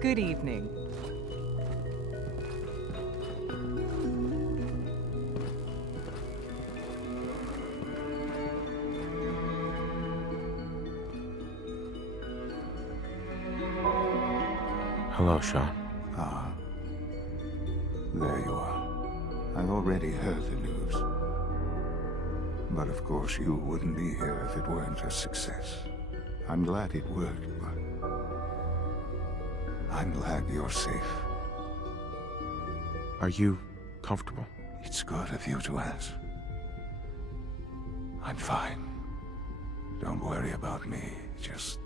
Good evening. Hello, Sean. Ah, there you are. I've already heard the news. But of course you wouldn't be here if it weren't a success. I'm glad it worked, but I'm glad you're safe. Are you comfortable? It's good of you to ask. I'm fine. Don't worry about me. Just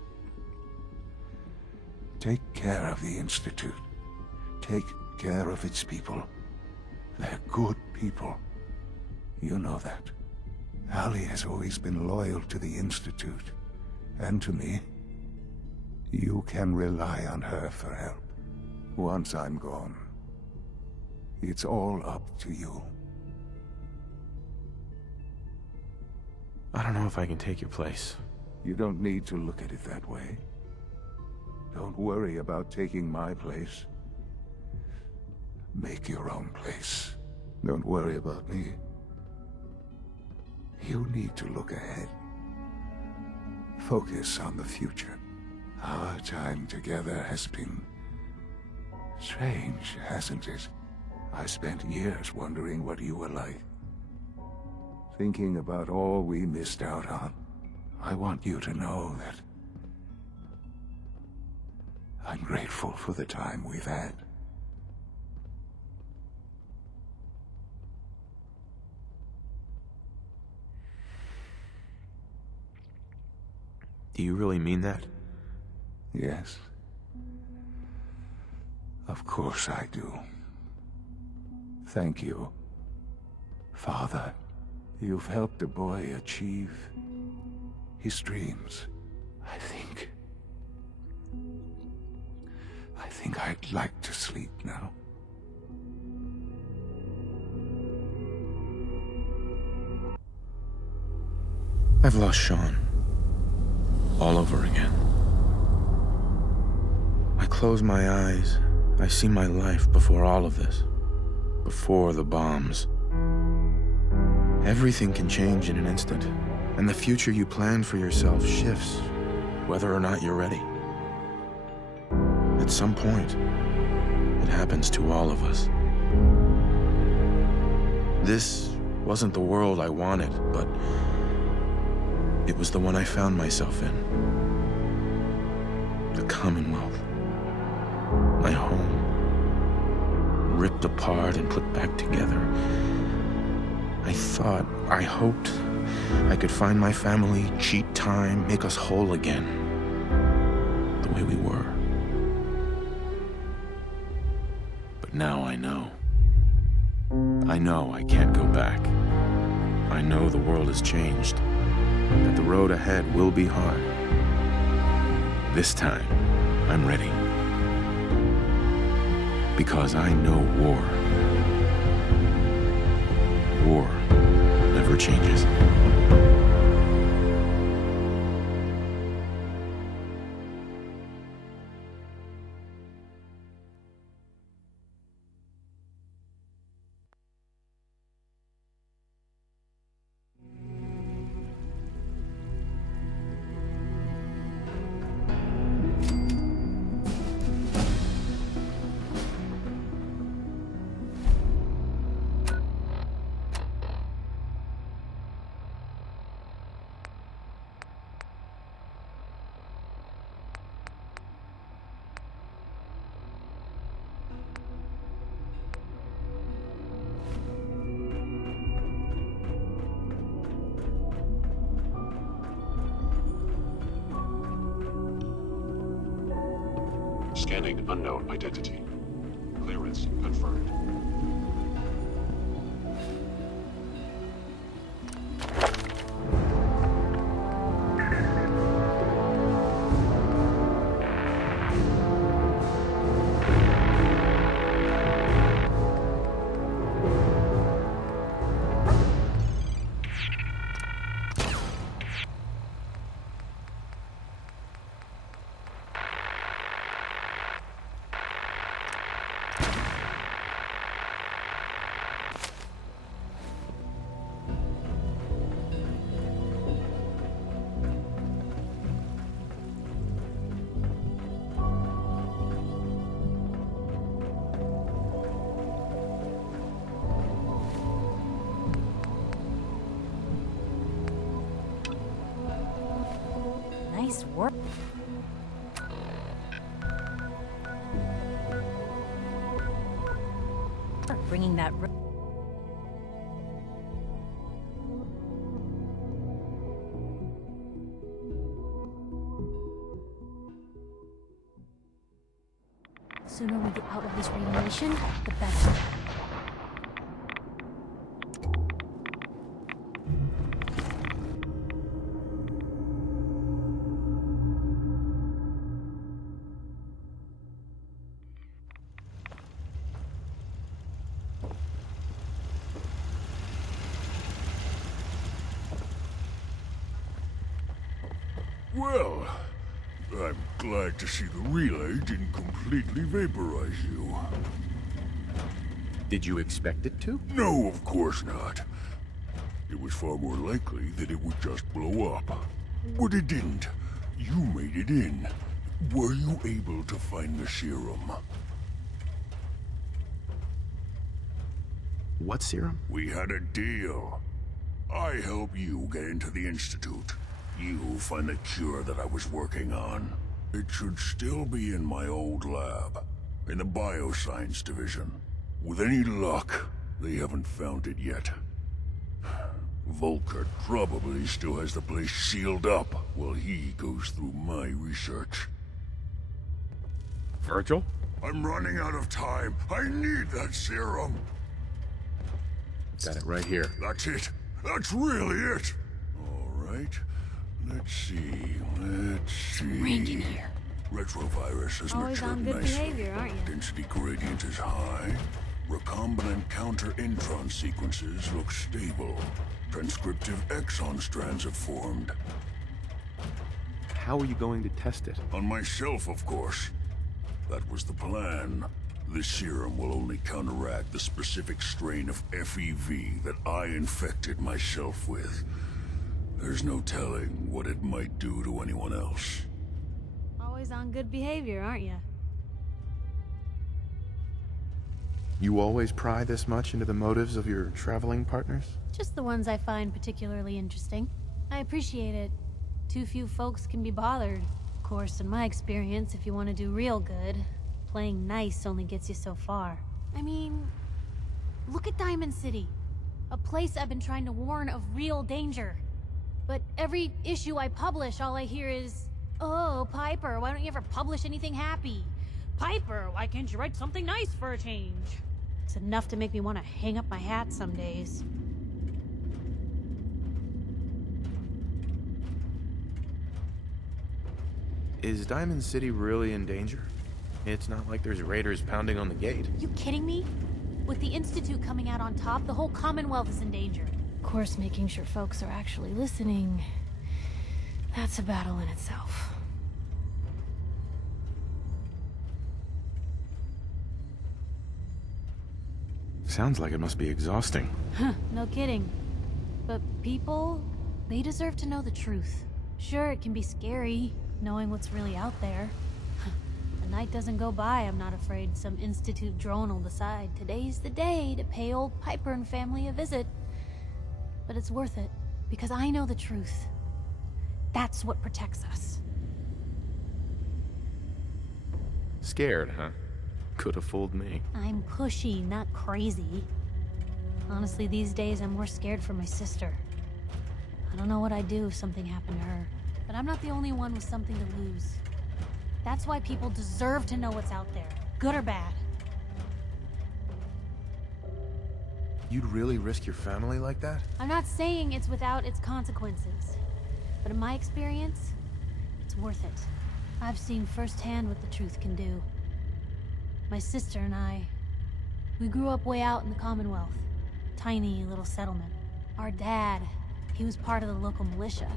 take care of the Institute. Take care of its people. They're good people. You know that. Allie has always been loyal to the Institute, and to me. You can rely on her for help. Once I'm gone, it's all up to you. I don't know if I can take your place. You don't need to look at it that way. Don't worry about taking my place. Make your own place. Don't worry about me. You need to look ahead. Focus on the future. Our time together has been strange, hasn't it? I spent years wondering what you were like. Thinking about all we missed out on. I want you to know that I'm grateful for the time we've had. Do you really mean that? Yes. Of course I do. Thank you, Father. You've helped a boy achieve his dreams. I think I'd like to sleep now. I've lost Sean. All over again. I close my eyes. I see my life before all of this. Before the bombs. Everything can change in an instant, and the future you plan for yourself shifts, whether or not you're ready. At some point, it happens to all of us. This wasn't the world I wanted, but it was the one I found myself in. The Commonwealth. My home. Ripped apart and put back together. I hoped I could find my family, cheat time, make us whole again. The way we were. But now I know. I know I can't go back. I know the world has changed. That the road ahead will be hard. This time, I'm ready. Because I know war. War never changes. Scanning unknown identity. Clearance confirmed. work. Bringing that. Sooner we get out of this reanimation, the better. Well, I'm glad to see the relay didn't completely vaporize you. Did you expect it to? No, of course not. It was far more likely that it would just blow up. But it didn't. You made it in. Were you able to find the serum? What serum? We had a deal. I help you get into the Institute. You find the cure that I was working on. It should still be in my old lab, in the bioscience division. With any luck, they haven't found it yet. Volkert probably still has the place sealed up while he goes through my research. Virgil? I'm running out of time. I need that serum. Got it right here. That's it. That's really it. All right. Let's see. Ranking here. Retrovirus has Always matured on good nicely. behavior, aren't you? Density gradient is high. Recombinant counter-intron sequences look stable. Transcriptive exon strands have formed. How are you going to test it? On myself, of course. That was the plan. This serum will only counteract the specific strain of FEV that I infected myself with. There's no telling what it might do to anyone else. Always on good behavior, aren't you? You always pry this much into the motives of your traveling partners? Just the ones I find particularly interesting. I appreciate it. Too few folks can be bothered. Of course, in my experience, if you want to do real good, playing nice only gets you so far. I mean, look at Diamond City. A place I've been trying to warn of real danger. But every issue I publish, all I hear is, "Oh, Piper, why don't you ever publish anything happy? Piper, why can't you write something nice for a change?" It's enough to make me want to hang up my hat some days. Is Diamond City really in danger? It's not like there's raiders pounding on the gate. You kidding me? With the Institute coming out on top, the whole Commonwealth is in danger. Of course, making sure folks are actually listening, that's a battle in itself. Sounds like it must be exhausting. Huh, no kidding. But people, they deserve to know the truth. Sure, it can be scary, knowing what's really out there. The night doesn't go by, I'm not afraid some Institute drone will decide today's the day to pay old Piper and family a visit. But it's worth it, because I know the truth. That's what protects us. Scared, huh? Could have fooled me. I'm pushy, not crazy. Honestly, these days I'm more scared for my sister. I don't know what I'd do if something happened to her. But I'm not the only one with something to lose. That's why people deserve to know what's out there, good or bad. You'd really risk your family like that? I'm not saying it's without its consequences. But in my experience, it's worth it. I've seen firsthand what the truth can do. My sister and I, we grew up way out in the Commonwealth. Tiny little settlement. Our dad, he was part of the local militia.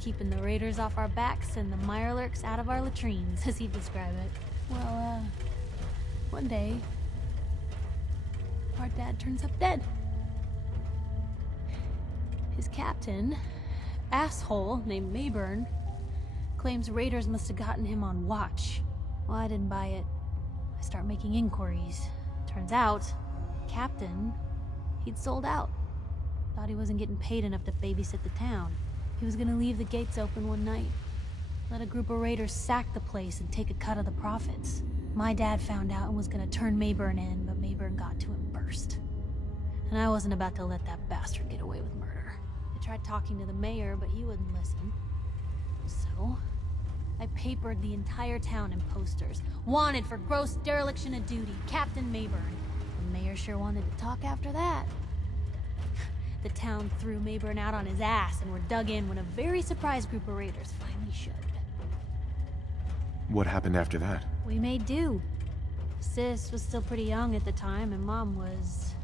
Keeping the raiders off our backs and the mirelurks out of our latrines, as he'd describe it. Well, one day, our dad turns up dead. His captain, asshole named Mayburn, claims raiders must have gotten him on watch. Well, I didn't buy it. I start making inquiries. Turns out, Captain, he'd sold out. Thought he wasn't getting paid enough to babysit the town. He was gonna leave the gates open one night. Let a group of raiders sack the place and take a cut of the profits. My dad found out and was gonna turn Mayburn in, but Mayburn got to him first. And I wasn't about to let that bastard get away with murder. I tried talking to the mayor, but he wouldn't listen. So, I papered the entire town in posters. Wanted for gross dereliction of duty, Captain Mayburn. The mayor sure wanted to talk after that. The town threw Mayburn out on his ass and were dug in when a very surprised group of raiders finally showed. What happened after that? We made do. Sis was still pretty young at the time, and Mom was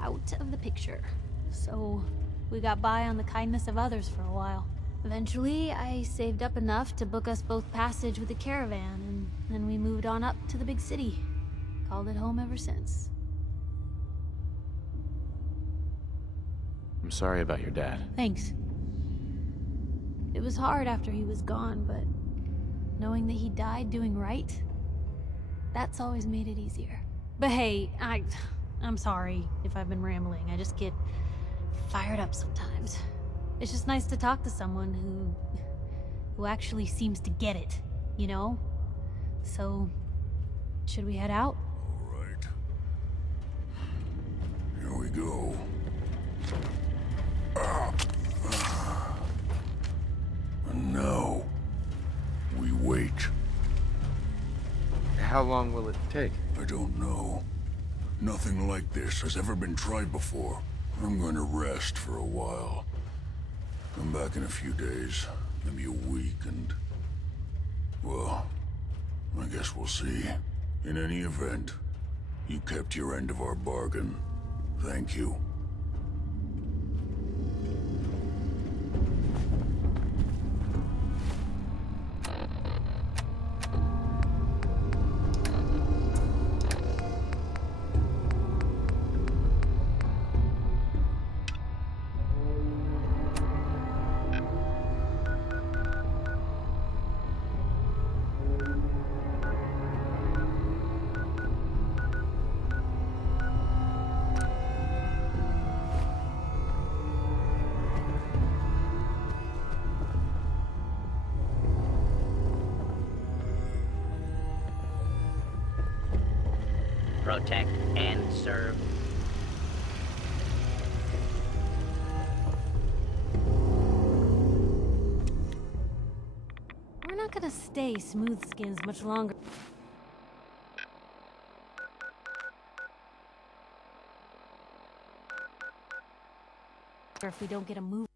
out of the picture. So we got by on the kindness of others for a while. Eventually, I saved up enough to book us both passage with a caravan, and then we moved on up to the big city. Called it home ever since. I'm sorry about your dad. Thanks. It was hard after he was gone, but knowing that he died doing right, that's always made it easier. But hey, I'm sorry if I've been rambling. I just get fired up sometimes. It's just nice to talk to someone who actually seems to get it, you know? So, should we head out? All right. Here we go. And now, we wait. How long will it take? I don't know. Nothing like this has ever been tried before. I'm going to rest for a while. Come back in a few days, maybe a week, and... well, I guess we'll see. In any event, you kept your end of our bargain. Thank you. Protect and serve. We're not gonna stay smooth skins much longer. If we don't get a move.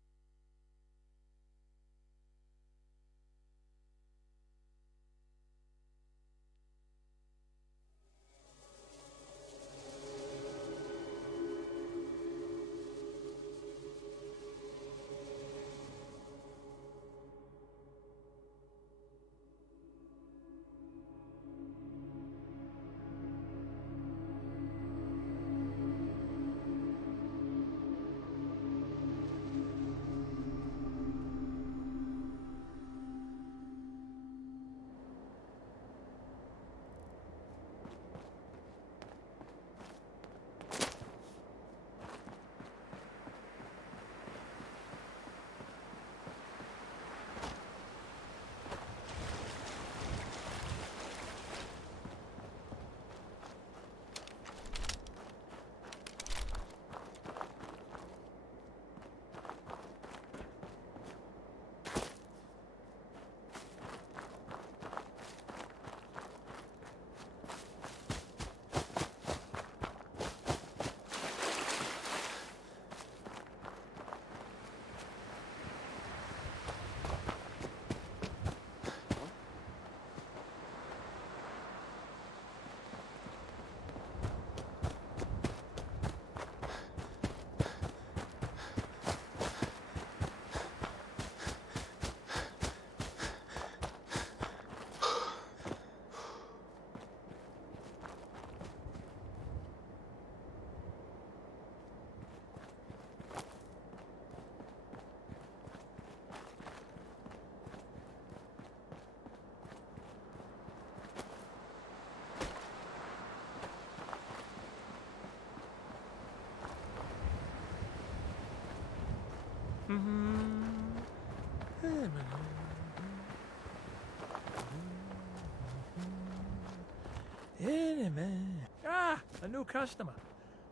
Ah, a new customer.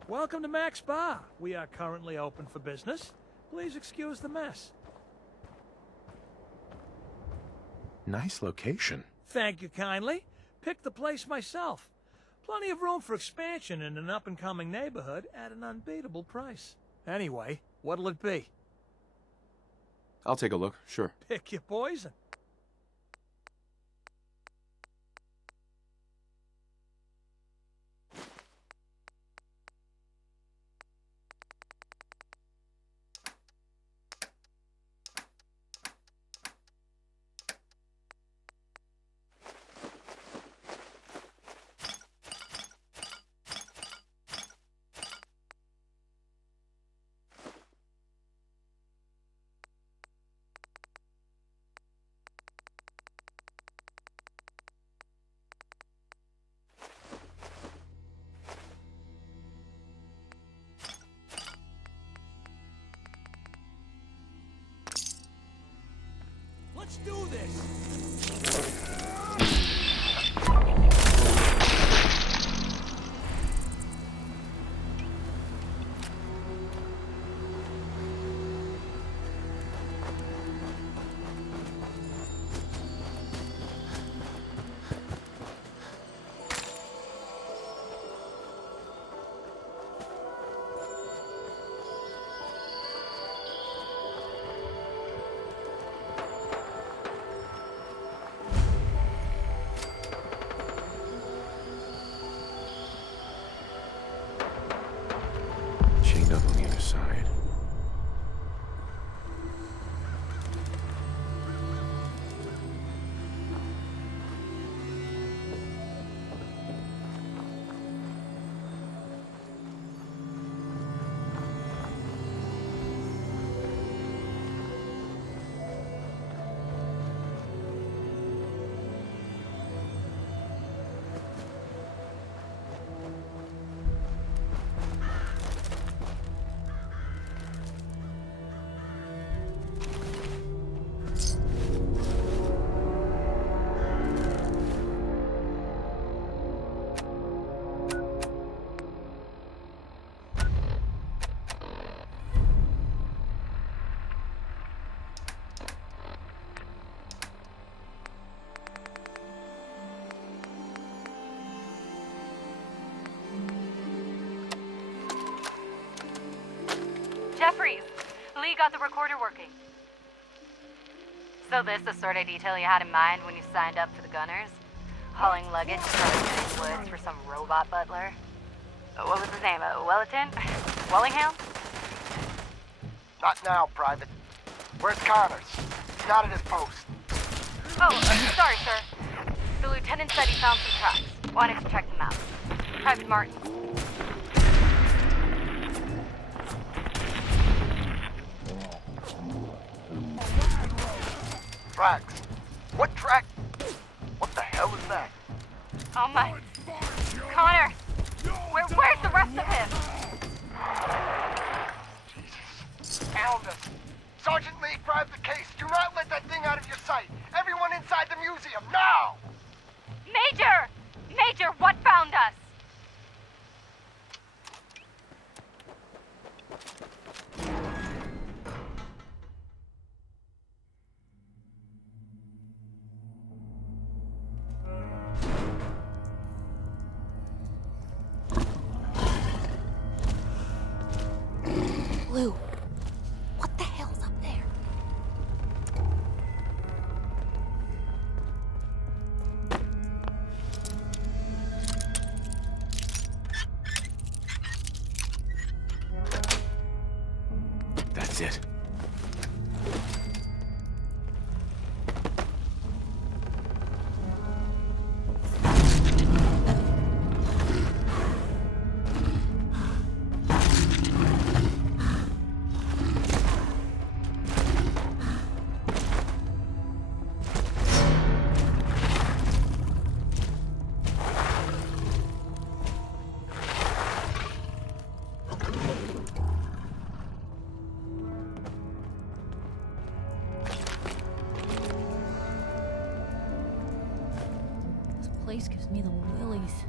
Welcome to Mac's Bar. We are currently open for business. Please excuse the mess. Nice location. Thank you kindly. Picked the place myself. Plenty of room for expansion in an up-and-coming neighborhood at an unbeatable price. Anyway, what'll it be? I'll take a look, sure. Pick your poison. Let's do this! Chained up on the other side. Jeffries, Lee got the recorder working. So this the sort of detail you had in mind when you signed up for the Gunners? Hauling luggage across the woods for some robot butler? What was his name? Wellerton? Wellingham? Not now, Private. Where's Connors? He's not at his post. Oh, sorry, sir. The lieutenant said he found some tracks. Wanted to check them out. Private Martin. Tracks. What track? What the hell is that? Oh my. Connor! Where's the rest of him? Jesus. Found us. Sergeant Lee, grab the case. Do not let that thing out of your sight. Everyone inside the museum, now! Major! Major, what found us? Lou, what the hell's up there? That's it. This place gives me the willies.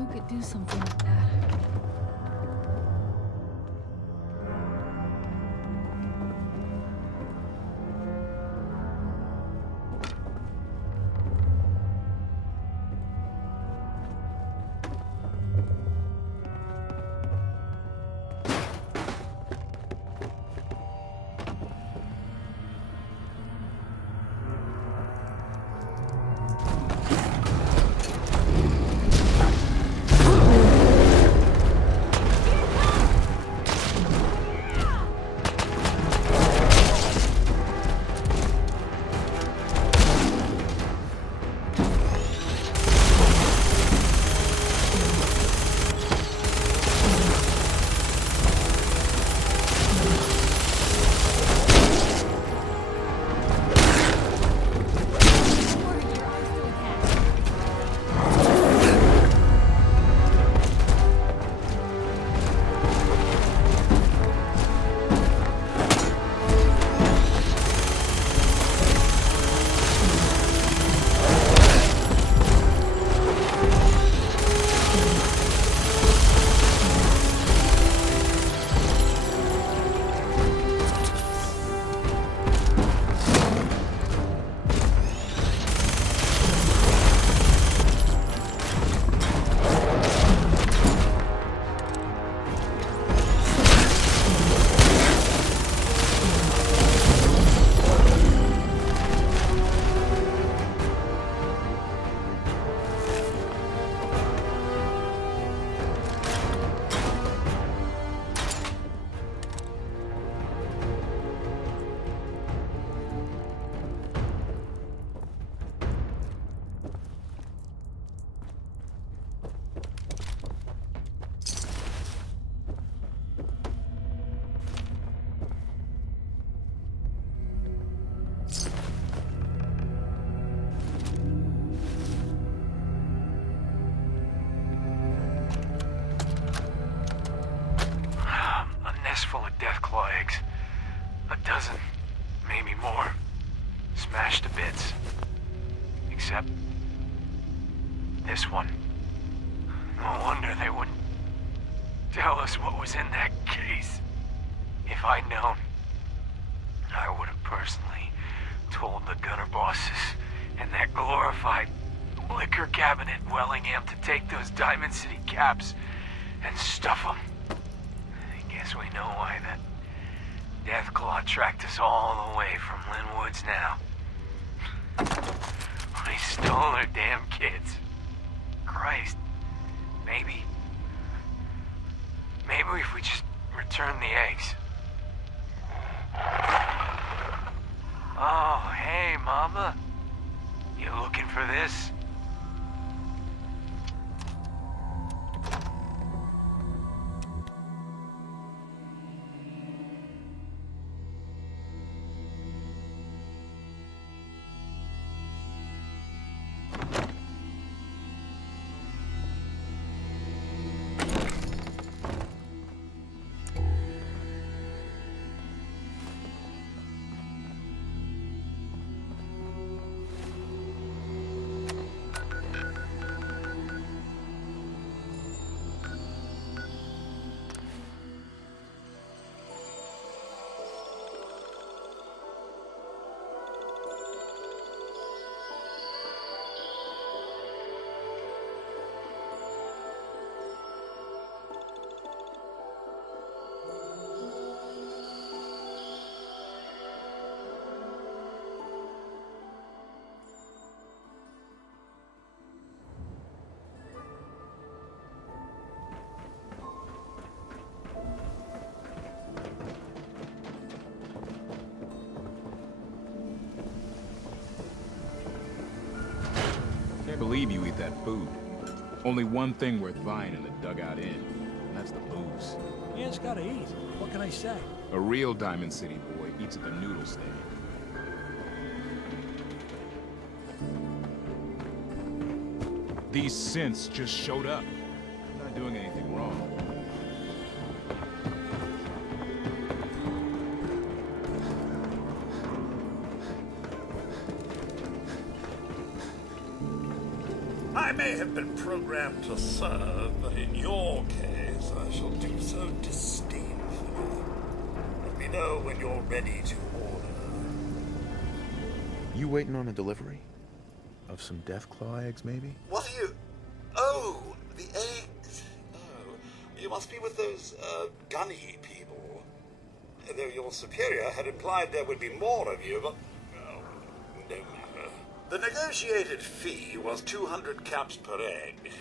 Who could do something like that? Full of deathclaw eggs. A dozen, maybe more. Smashed to bits. Except this one. No wonder they wouldn't tell us what was in that case. If I'd known, I would have personally told the gunner bosses and that glorified liquor cabinet in Wellingham to take those Diamond City caps and stuff them. I guess we know why that Deathclaw tracked us all the way from Linwoods now. We stole their damn kids. Christ. Maybe if we just return the eggs. Oh, hey, Mama. You looking for this? Can't believe you eat that food. Only one thing worth buying in the Dugout Inn, and that's the booze. Man's gotta eat. What can I say? A real Diamond City boy eats at the noodle stand. These synths just showed up. I'm not doing anything wrong. I may have been programmed to serve, but in your case, I shall do so disdainfully. Let me know when you're ready to order. You waiting on a delivery? Of some Deathclaw eggs, maybe? What are you... Oh, the eggs. Oh, you must be with those, gunny people. Though your superior had implied there would be more of you, but... Oh, no matter. The negotiated fee was 200 caps per egg.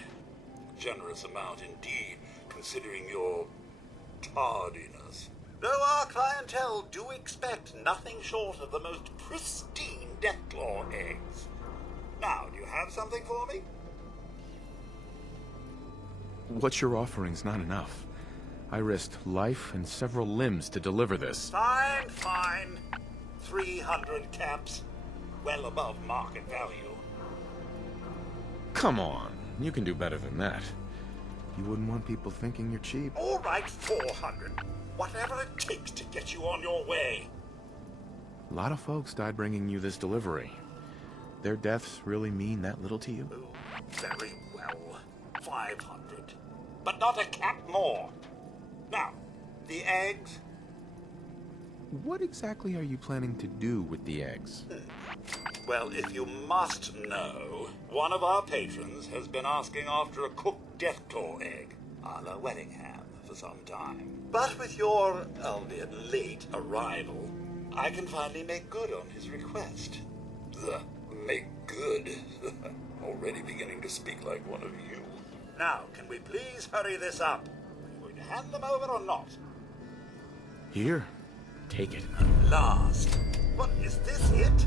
Generous amount indeed, considering your tardiness. Though our clientele do expect nothing short of the most pristine Deathclaw eggs. Now, do you have something for me? What you're offering's not enough. I risked life and several limbs to deliver this. Fine, fine. 300 caps. Well above market value. Come on, you can do better than that. You wouldn't want people thinking you're cheap. All right, 400. Whatever it takes to get you on your way. A lot of folks died bringing you this delivery. Their deaths really mean that little to you? Oh, very well. 500. But not a cap more. Now, the eggs? What exactly are you planning to do with the eggs? Well, if you must know, one of our patrons has been asking after a cooked Deathclaw egg, a la Wellingham, for some time. But with your, albeit late, arrival, I can finally make good on his request. Make good? Already beginning to speak like one of you. Now, can we please hurry this up? Are you going to hand them over or not? Here, take it. At last. What, is this it?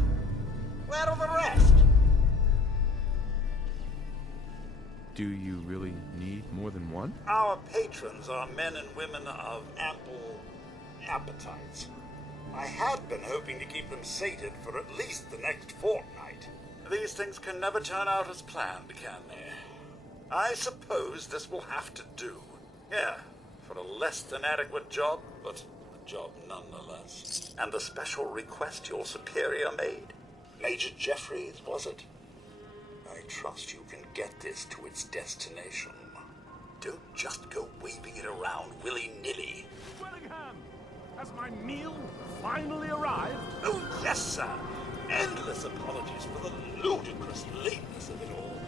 Where are the rest? Do you really need more than one? Our patrons are men and women of ample appetites. I had been hoping to keep them sated for at least the next fortnight. These things can never turn out as planned, can they? I suppose this will have to do. Yeah, for a less than adequate job, but a job nonetheless. And the special request your superior made? Major Jeffries, was it? I trust you can get this to its destination. Don't just go waving it around willy-nilly. Wellingham! Has my meal finally arrived? Oh, yes, sir. endless apologies for the ludicrous lateness of it all.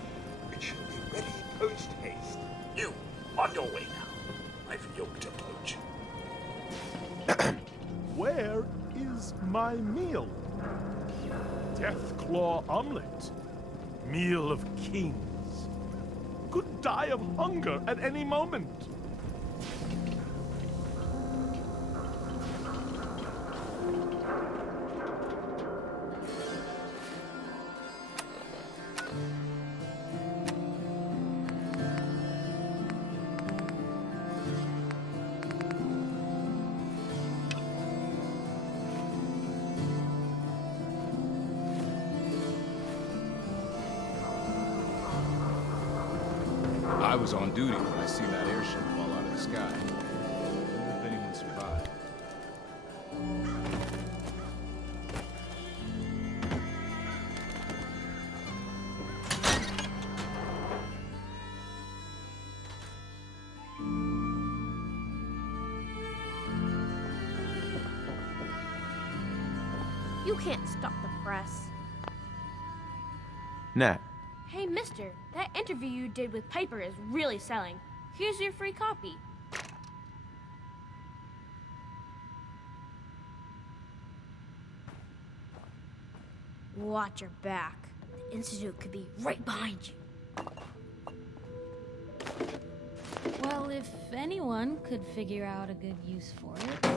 It shall be ready post-haste. You, on your way now. I've yoked a coach. Where is my meal? Deathclaw omelet. Meal of kings. Could die of hunger at any moment. I was on duty when I seen that airship fall out of the sky. If anyone survived. You can't stop the press. Nat, Hey, mister, that interview you did with Piper is really selling. Here's your free copy. Watch your back. The Institute could be right behind you. Well, if anyone could figure out a good use for it.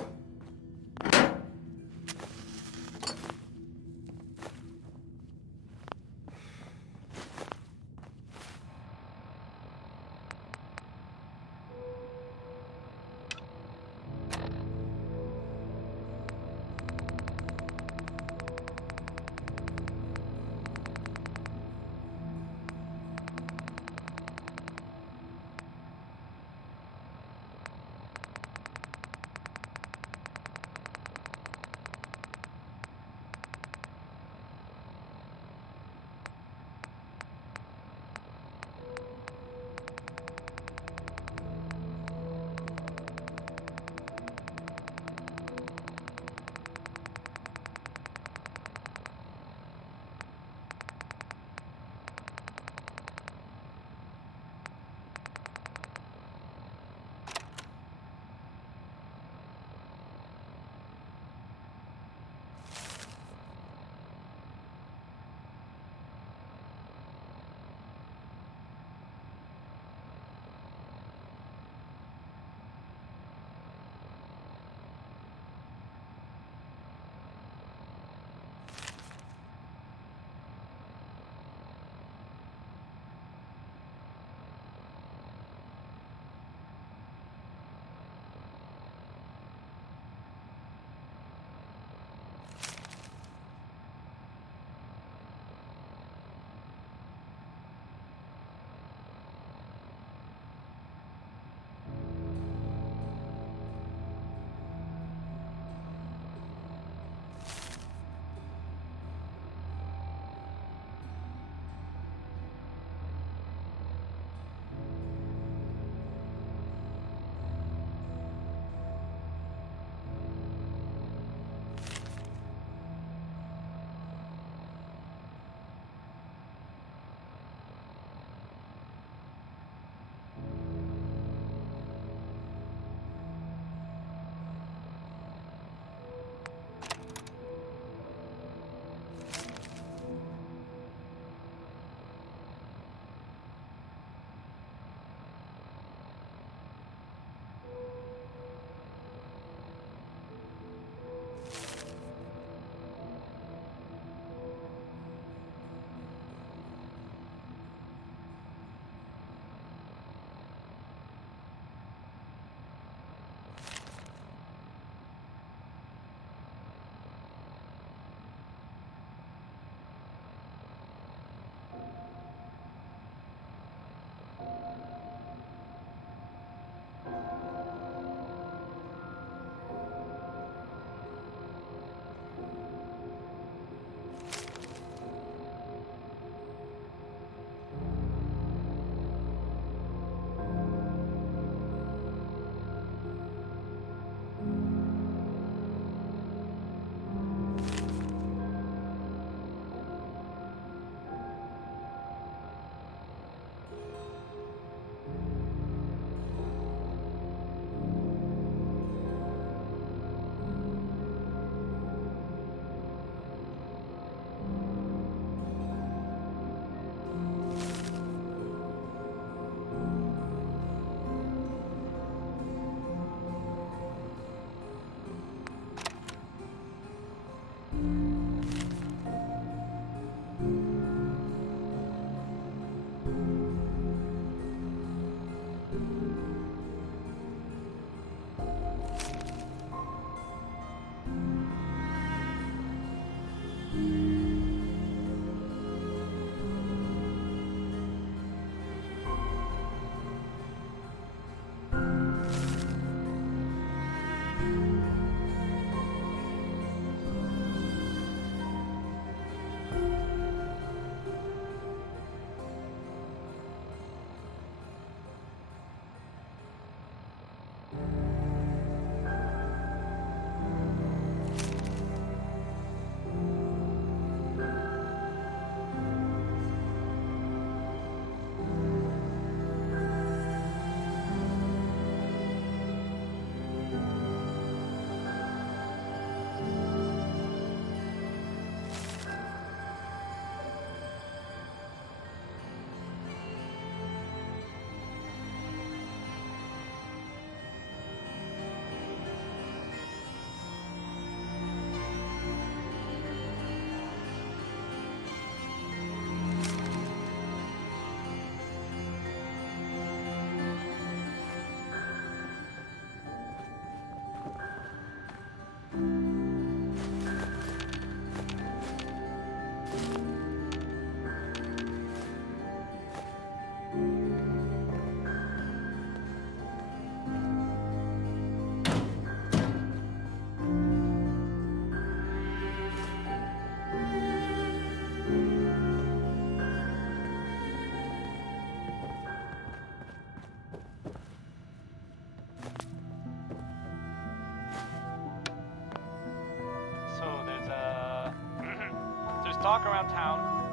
talk around town,